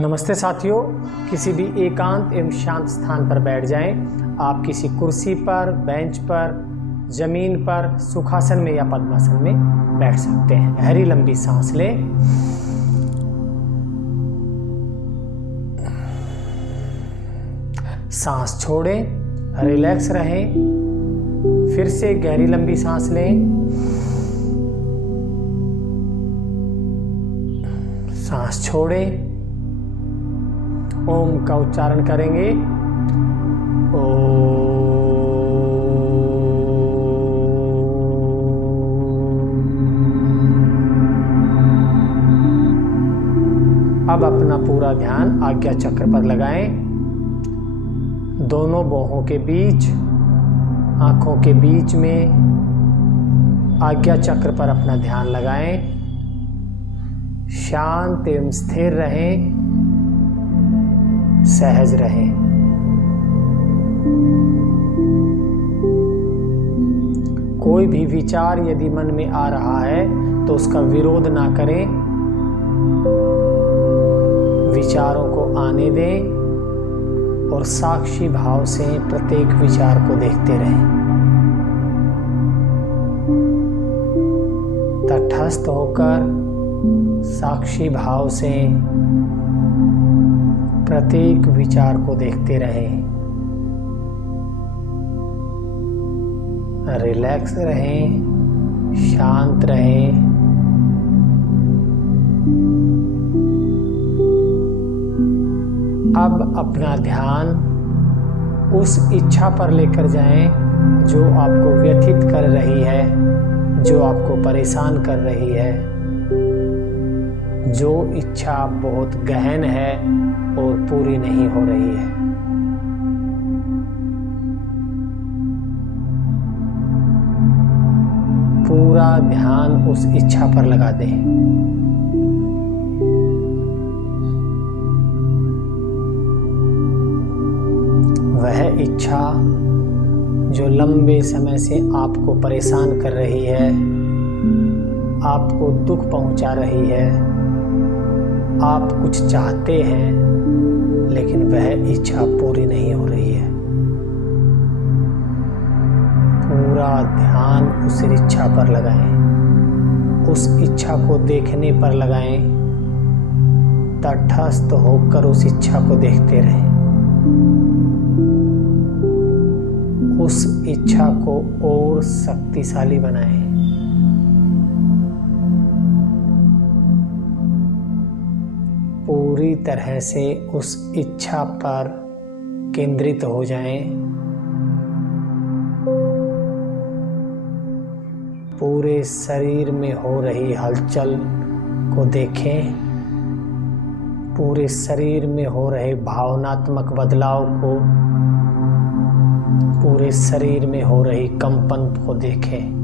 नमस्ते साथियों, किसी भी एकांत एवं शांत स्थान पर बैठ जाएं। आप किसी कुर्सी पर, बेंच पर, जमीन पर, सुखासन में या पद्मासन में बैठ सकते हैं। गहरी लंबी सांस लें। सांस छोड़ें, रिलैक्स रहें। फिर से गहरी लंबी सांस लें। सांस छोड़ें। ओम का उच्चारण करेंगे। अब अपना पूरा ध्यान आज्ञा चक्र पर लगाएं। दोनों बाहों के बीच, आंखों के बीच में आज्ञा चक्र पर अपना ध्यान लगाएं। शांत एवं स्थिर रहें, सहज रहें। कोई भी विचार यदि मन में आ रहा है तो उसका विरोध ना करें। विचारों को आने दें और साक्षी भाव से प्रत्येक विचार को देखते रहें। तटस्थ होकर साक्षी भाव से प्रत्येक विचार को देखते रहें। रिलैक्स रहें, शांत रहें। अब अपना ध्यान उस इच्छा पर लेकर जाएं जो आपको व्यथित कर रही है, जो आपको परेशान कर रही है, जो इच्छा बहुत गहन है और पूरी नहीं हो रही है। पूरा ध्यान उस इच्छा पर लगा दें। वह इच्छा जो लंबे समय से आपको परेशान कर रही है, आपको दुख पहुंचा रही है। आप कुछ चाहते हैं लेकिन वह इच्छा पूरी नहीं हो रही है। पूरा ध्यान उस इच्छा पर लगाएं, उस इच्छा को देखने पर लगाएं। तटस्थ होकर उस इच्छा को देखते रहें। उस इच्छा को और शक्तिशाली बनाएं। पूरी तरह से उस इच्छा पर केंद्रित हो जाएं। पूरे शरीर में हो रही हलचल को देखें। पूरे शरीर में हो रहे भावनात्मक बदलाव को, पूरे शरीर में हो रही कंपन को देखें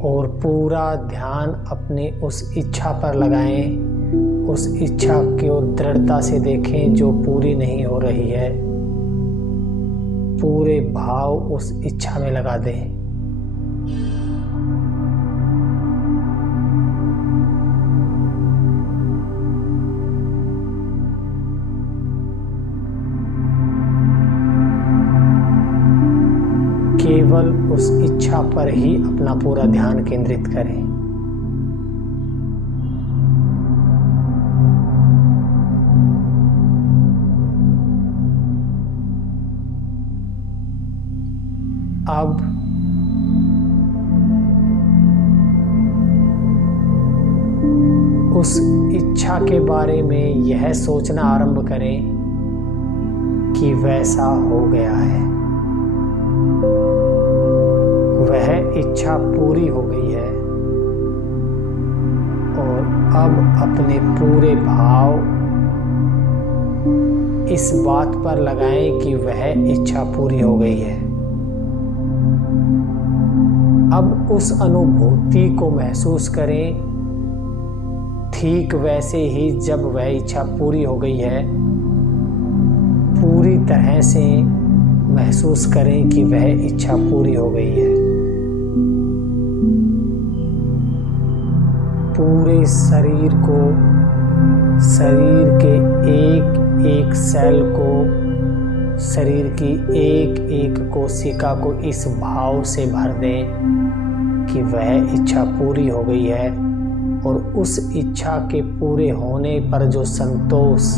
और पूरा ध्यान अपने उस इच्छा पर लगाएं। उस इच्छा को दृढ़ता से देखें जो पूरी नहीं हो रही है। पूरे भाव उस इच्छा में लगा दें। केवल उस इच्छा पर ही अपना पूरा ध्यान केंद्रित करें। अब उस इच्छा के बारे में यह सोचना आरंभ करें कि वैसा हो गया है, वह इच्छा पूरी हो गई है। और अब अपने पूरे भाव इस बात पर लगाएं कि वह इच्छा पूरी हो गई है। अब उस अनुभूति को महसूस करें ठीक वैसे ही जब वह इच्छा पूरी हो गई है। पूरी तरह से महसूस करें कि वह इच्छा पूरी हो गई है। पूरे शरीर को शरीर के एक एक सेल को, शरीर की एक एक कोशिका को इस भाव से भर दें कि वह इच्छा पूरी हो गई है, और उस इच्छा के पूरे होने पर जो संतोष,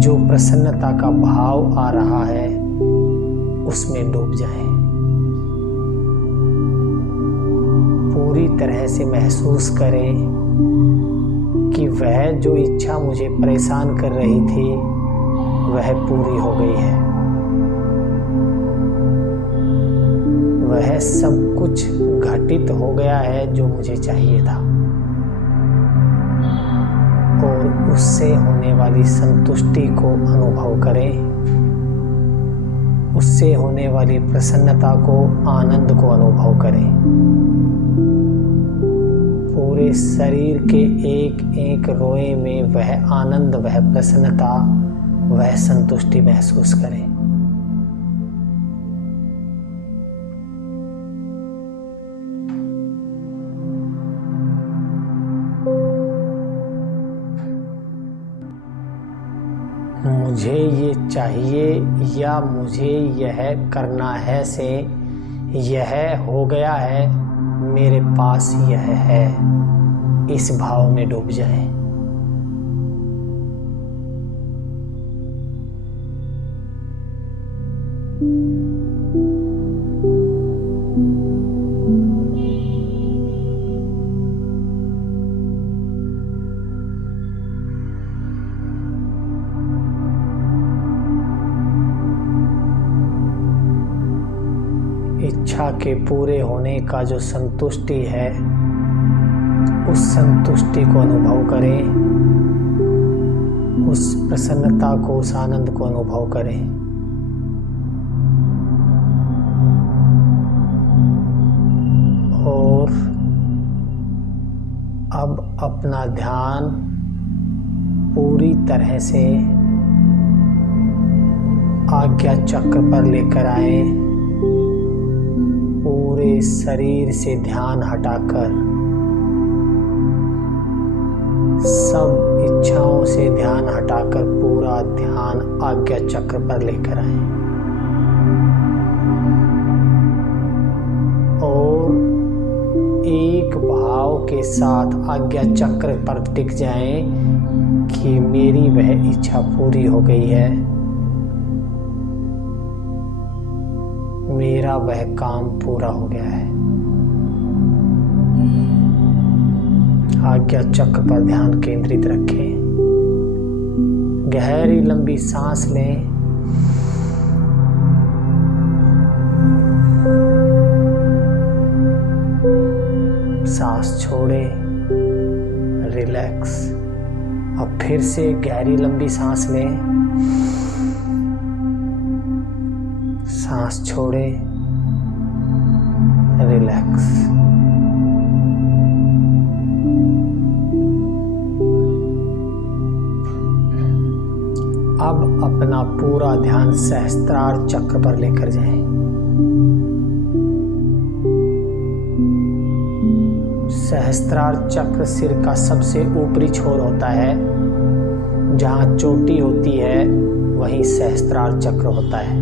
जो प्रसन्नता का भाव आ रहा है, उसमें डूब जाएं। पूरी तरह से महसूस करें कि वह जो इच्छा मुझे परेशान कर रही थी वह पूरी हो गई है। वह सब कुछ घटित हो गया है जो मुझे चाहिए था, और उससे होने वाली संतुष्टि को अनुभव करें, उससे होने वाली प्रसन्नता को, आनंद को अनुभव करें। पूरे शरीर के एक एक रोए में वह आनंद, वह प्रसन्नता, वह संतुष्टि महसूस करें। मुझे ये चाहिए या मुझे यह करना है से यह हो गया है, मेरे पास यह है, इस भाव में डूब जाएं। इच्छा के पूरे होने का जो संतुष्टि है, उस संतुष्टि को अनुभव करें, उस प्रसन्नता को, उस आनंद को अनुभव करें। और अब अपना ध्यान पूरी तरह से आज्ञा चक्र पर लेकर आए। पूरे शरीर से ध्यान हटाकर, सब इच्छाओं से ध्यान हटाकर पूरा ध्यान आज्ञा चक्र पर लेकर आए, और एक भाव के साथ आज्ञा चक्र पर टिक जाएं कि मेरी वह इच्छा पूरी हो गई है, मेरा वह काम पूरा हो गया है। आज्ञा चक्र पर ध्यान केंद्रित रखें। गहरी लंबी सांस लें। सांस छोड़ें, रिलैक्स। अब फिर से गहरी लंबी सांस लें, सांस छोड़ें, रिलैक्स। अब अपना पूरा ध्यान सहस्त्रार चक्र पर लेकर जाएं। सहस्त्रार चक्र सिर का सबसे ऊपरी छोर होता है। जहाँ चोटी होती है वहीं सहस्त्रार चक्र होता है,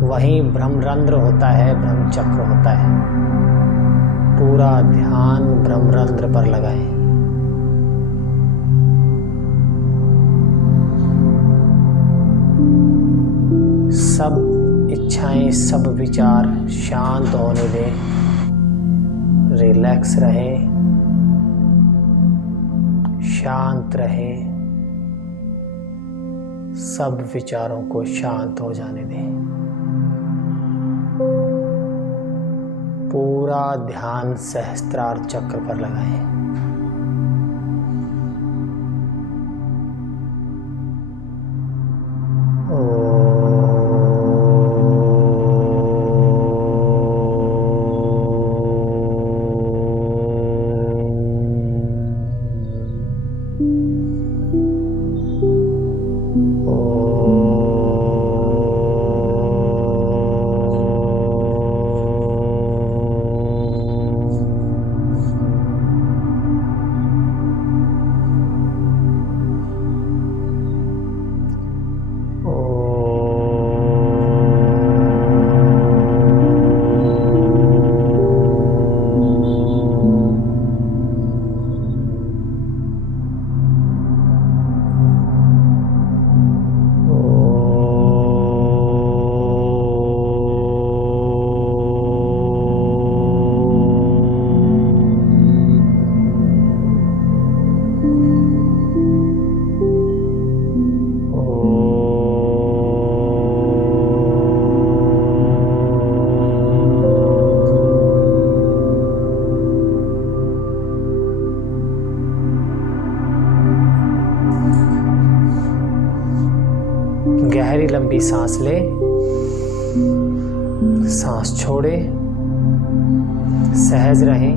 वहीं ब्रह्मरंध्र होता है, ब्रह्म चक्र होता है। पूरा ध्यान ब्रह्मरंध्र पर लगाएं। सब इच्छाएं, सब विचार शांत होने दें, रिलैक्स रहें, शांत रहें। सब विचारों को शांत हो जाने दें। पूरा ध्यान सहस्त्रार चक्र पर लगाएं। लंबी सांस ले, सांस छोड़े, सहज रहें,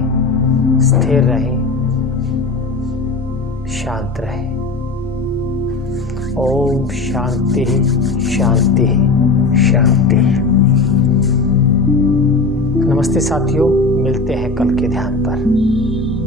स्थिर रहें, शांत रहें। ओम शांति शांति शांति। नमस्ते साथियों, मिलते हैं कल के ध्यान पर।